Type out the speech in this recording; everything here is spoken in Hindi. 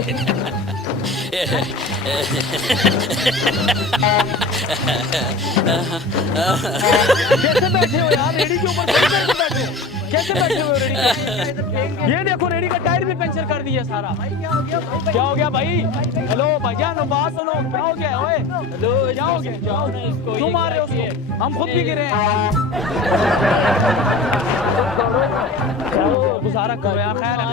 कैसे बैठे हो यार रेडी के ऊपर कैसे बैठे हो? कैसे बैठे हो रेडी पे? ये देखो रेडी का टायर भी पंचर कर दिया सारा। क्या हो गया भाई? हेलो भाईजान बात सुनो, क्या हो गया? ओए हेलो क्या हो गया? तुम आ रहे हो उसको, हम खुद भी गिरे हैं। गुजारा करो यार। खैर